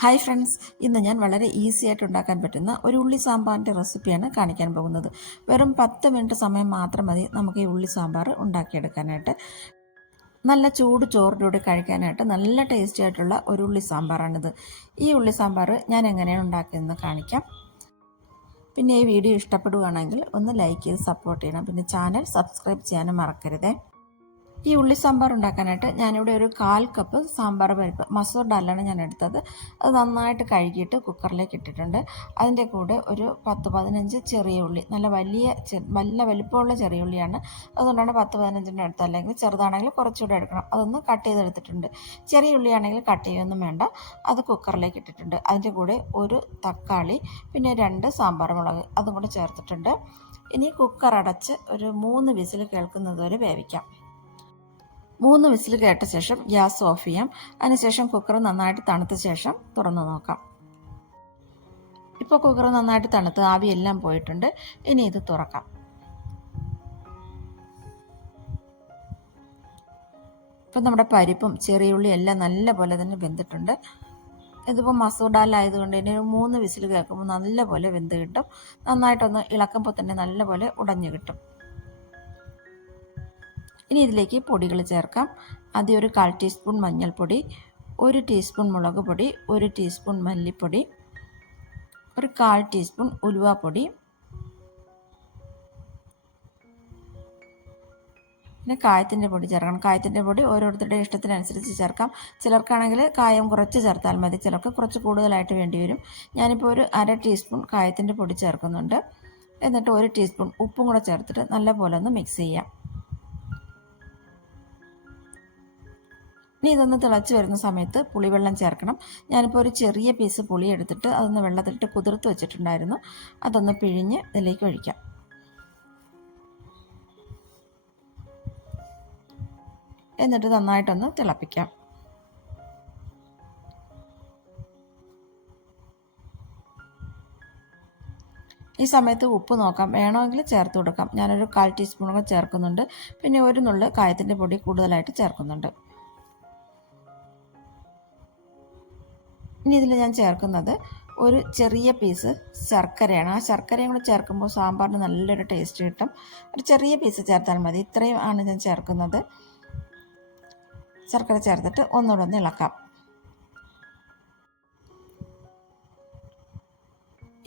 Hi friends ഇന്ന് ഞാൻ വളരെ ഈസി ആയിട്ട് ഉണ്ടാക്കാൻ പറ്റുന്ന ഒരു ഉള്ളി സാമ്പാറിന്റെ റെസിപ്പിയാണ് കാണിക്കാൻ പോകുന്നത്. വെറും പത്ത് മിനിറ്റ് സമയം മാത്രം മതി നമുക്ക് ഈ ഉള്ളി സാമ്പാർ ഉണ്ടാക്കിയെടുക്കാനായിട്ട്. നല്ല ചൂട് ചോറിലൂടെ കഴിക്കാനായിട്ട് നല്ല ടേസ്റ്റി ആയിട്ടുള്ള ഒരു ഉള്ളി സാമ്പാറാണിത്. ഈ ഉള്ളി സാമ്പാർ ഞാൻ എങ്ങനെയാണ് ഉണ്ടാക്കിയതെന്ന് കാണിക്കാം. പിന്നെ ഈ വീഡിയോ ഇഷ്ടപ്പെടുകയാണെങ്കിൽ ഒന്ന് ലൈക്ക് ചെയ്ത് സപ്പോർട്ട് ചെയ്യണം. പിന്നെ ചാനൽ സബ്സ്ക്രൈബ് ചെയ്യാനും മറക്കരുതേ. ഈ ഉള്ളി സാമ്പാർ ഉണ്ടാക്കാനായിട്ട് ഞാനിവിടെ ഒരു കാൽ കപ്പ് സാമ്പാർ പരിപ്പ് മസൂർ ഡാലാണ് ഞാൻ എടുത്തത്. അത് നന്നായിട്ട് കഴുകിയിട്ട് കുക്കറിലേക്ക് ഇട്ടിട്ടുണ്ട്. അതിന്റെ കൂടെ ഒരു പത്ത് പതിനഞ്ച് ചെറിയ ഉള്ളി നല്ല വലിയ നല്ല വലിപ്പമുള്ള ചെറിയ ഉള്ളിയാണ്. അതുകൊണ്ടാണ് പത്ത് പതിനഞ്ചിന്റെ അടുത്ത് അല്ലെങ്കിൽ ചെറുതാണെങ്കിൽ കുറച്ചുകൂടെ എടുക്കണം. അതൊന്ന് കട്ട് ചെയ്തെടുത്തിട്ടുണ്ട്. ചെറിയ ഉള്ളിയാണെങ്കിൽ കട്ട് ചെയ്യൊന്നും വേണ്ട. അത് കുക്കറിലേക്ക് ഇട്ടിട്ടുണ്ട്. അതിന്റെ കൂടെ ഒരു തക്കാളി പിന്നെ രണ്ട് സാമ്പാർ മുളക് അതും കൂടെ ചേർത്തിട്ടുണ്ട്. ഇനി കുക്കർ അടച്ച് ഒരു മൂന്ന് വിസിൽ കേൾക്കുന്നത് വരെ വേവിക്കാം. മൂന്ന് വിസിൽ കേട്ട ശേഷം ഗ്യാസ് ഓഫ് ചെയ്യാം. അതിനുശേഷം കുക്കർ നന്നായിട്ട് തണുത്ത ശേഷം തുറന്നു നോക്കാം. ഇപ്പോൾ കുക്കർ നന്നായിട്ട് തണുത്ത് ആവിയെല്ലാം പോയിട്ടുണ്ട്. ഇനി ഇത് തുറക്കാം. ഇപ്പം നമ്മുടെ പരിപ്പും ചെറിയുള്ളി എല്ലാം നല്ല പോലെ തന്നെ വെന്തിട്ടുണ്ട്. ഇതിപ്പോൾ മസൂർ ഡാലായതുകൊണ്ട് ഇനി ഒരു മൂന്ന് വിസിൽ കേൾക്കുമ്പോൾ നല്ലപോലെ വെന്ത് കിട്ടും. നന്നായിട്ടൊന്ന് ഇളക്കുമ്പോൾ തന്നെ നല്ലപോലെ ഉടഞ്ഞു കിട്ടും. ഇനി ഇതിലേക്ക് പൊടികൾ ചേർക്കാം. ആദ്യം ഒരു കാൽ ടീസ്പൂൺ മഞ്ഞൾപ്പൊടി ഒരു ടീസ്പൂൺ മുളക് പൊടി ഒരു ടീസ്പൂൺ മല്ലിപ്പൊടി ഒരു കാൽ ടീസ്പൂൺ ഉലുവാപ്പൊടി. പിന്നെ കായത്തിന്റെ പൊടി ചേർക്കണം. കായത്തിന്റെ പൊടി ഓരോരുത്തരുടെ ഇഷ്ടത്തിനനുസരിച്ച് ചേർക്കാം. ചിലർക്കാണെങ്കിൽ കായം കുറച്ച് ചേർത്താൽ മതി. ചിലർക്ക് കുറച്ച് കൂടുതലായിട്ട് വേണ്ടി വരും. ഞാനിപ്പോൾ ഒരു അര ടീസ്പൂൺ കായത്തിന്റെ പൊടി ചേർക്കുന്നുണ്ട്. എന്നിട്ട് ഒരു ടീസ്പൂൺ ഉപ്പും കൂടെ ചേർത്തിട്ട് നല്ലപോലെ ഒന്ന് മിക്സ് ചെയ്യാം. ഇനി ഇതൊന്ന് തിളച്ച് വരുന്ന സമയത്ത് പുളിവെള്ളം ചേർക്കണം. ഞാനിപ്പോൾ ഒരു ചെറിയ പീസ് പുളി എടുത്തിട്ട് അതൊന്ന് വെള്ളത്തിലിട്ട് കുതിർത്ത് വെച്ചിട്ടുണ്ടായിരുന്നു. അതൊന്ന് പിഴിഞ്ഞ് ഇതിലേക്ക് ഒഴിക്കാം. എന്നിട്ട് നന്നായിട്ടൊന്ന് തിളപ്പിക്കാം. ഈ സമയത്ത് ഉപ്പ് നോക്കാം. വേണമെങ്കിൽ ചേർത്ത് കൊടുക്കാം. ഞാനൊരു കാൽ ടീസ്പൂണൊക്കെ ചേർക്കുന്നുണ്ട്. പിന്നെ ഒരു നുള്ള് കായത്തിന്റെ പൊടി കൂടുതലായിട്ട് ചേർക്കുന്നുണ്ട്. ഇനി ഇതിൽ ഞാൻ ചേർക്കുന്നത് ഒരു ചെറിയ പീസ് ശർക്കരയാണ്. ആ ശർക്കരയും കൂടെ ചേർക്കുമ്പോൾ സാമ്പാറിന് നല്ലൊരു ടേസ്റ്റ് കിട്ടും. ഒരു ചെറിയ പീസ് ചേർത്താൽ മതി. ഇത്രയും ആണ് ഞാൻ ചേർക്കുന്നത്. ശർക്കര ചേർത്തിട്ട് ഒന്നുകൂടെ ഒന്ന് ഇളക്കാം.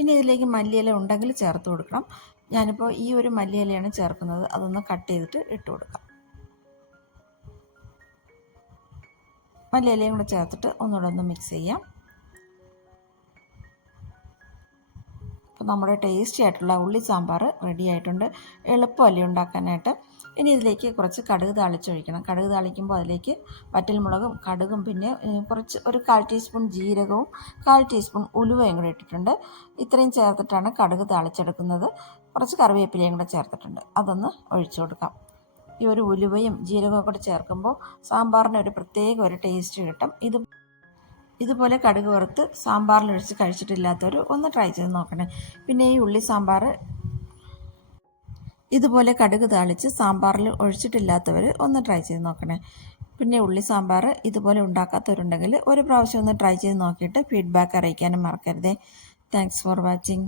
ഇനി ഇതിലേക്ക് മല്ലിയില ഉണ്ടെങ്കിൽ ചേർത്ത് കൊടുക്കണം. ഞാനിപ്പോൾ ഈ ഒരു മല്ലിയിലയാണ് ചേർക്കുന്നത്. അതൊന്ന് കട്ട് ചെയ്തിട്ട് ഇട്ട് കൊടുക്കാം. മല്ലിയിലയും കൂടെ ചേർത്തിട്ട് ഒന്നുകൂടെ ഒന്ന് മിക്സ് ചെയ്യാം. അപ്പോൾ നമ്മുടെ ടേസ്റ്റി ആയിട്ടുള്ള ഉള്ളി സാമ്പാർ റെഡി ആയിട്ടുണ്ട്. എളുപ്പമല്ലേ ഉണ്ടാക്കാനായിട്ട്? ഇനി ഇതിലേക്ക് കുറച്ച് കടുക് താളിച്ചൊഴിക്കണം. കടുക് താളിക്കുമ്പോൾ അതിലേക്ക് വറ്റൽമുളകും കടുകും പിന്നെ കുറച്ച് ഒരു കാൽ ടീസ്പൂൺ ജീരകവും കാൽ ടീസ്പൂൺ ഉലുവയും കൂടെ ഇട്ടിട്ടുണ്ട്. ഇത്രയും ചേർത്തിട്ടാണ് കടുക് താളിച്ചെടുക്കുന്നത്. കുറച്ച് കറിവേപ്പിലയും കൂടെ ചേർത്തിട്ടുണ്ട്. അതൊന്ന് ഒഴിച്ചു കൊടുക്കാം. ഈ ഒരു ഉലുവയും ജീരകവും കൂടെ ചേർക്കുമ്പോൾ സാമ്പാറിന് ഒരു പ്രത്യേക ഒരു ടേസ്റ്റ് കിട്ടും. ഇത് ഇതുപോലെ കടുക് വറുത്ത് സാമ്പാറിലൊഴിച്ച് കഴിച്ചിട്ടില്ലാത്തവർ ഒന്ന് ട്രൈ ചെയ്ത് നോക്കണേ. പിന്നെ ഈ ഉള്ളി സാമ്പാർ ഇതുപോലെ കടുക് താളിച്ച് സാമ്പാറിൽ ഒഴിച്ചിട്ടില്ലാത്തവർ ഒന്ന് ട്രൈ ചെയ്ത് നോക്കണേ. പിന്നെ ഉള്ളി സാമ്പാർ ഇതുപോലെ ഉണ്ടാക്കാത്തവരുണ്ടെങ്കിൽ ഒരു പ്രാവശ്യം ഒന്ന് ട്രൈ ചെയ്ത് നോക്കിയിട്ട് ഫീഡ്ബാക്ക് അറിയിക്കാനും മറക്കരുതേ. Thanks for watching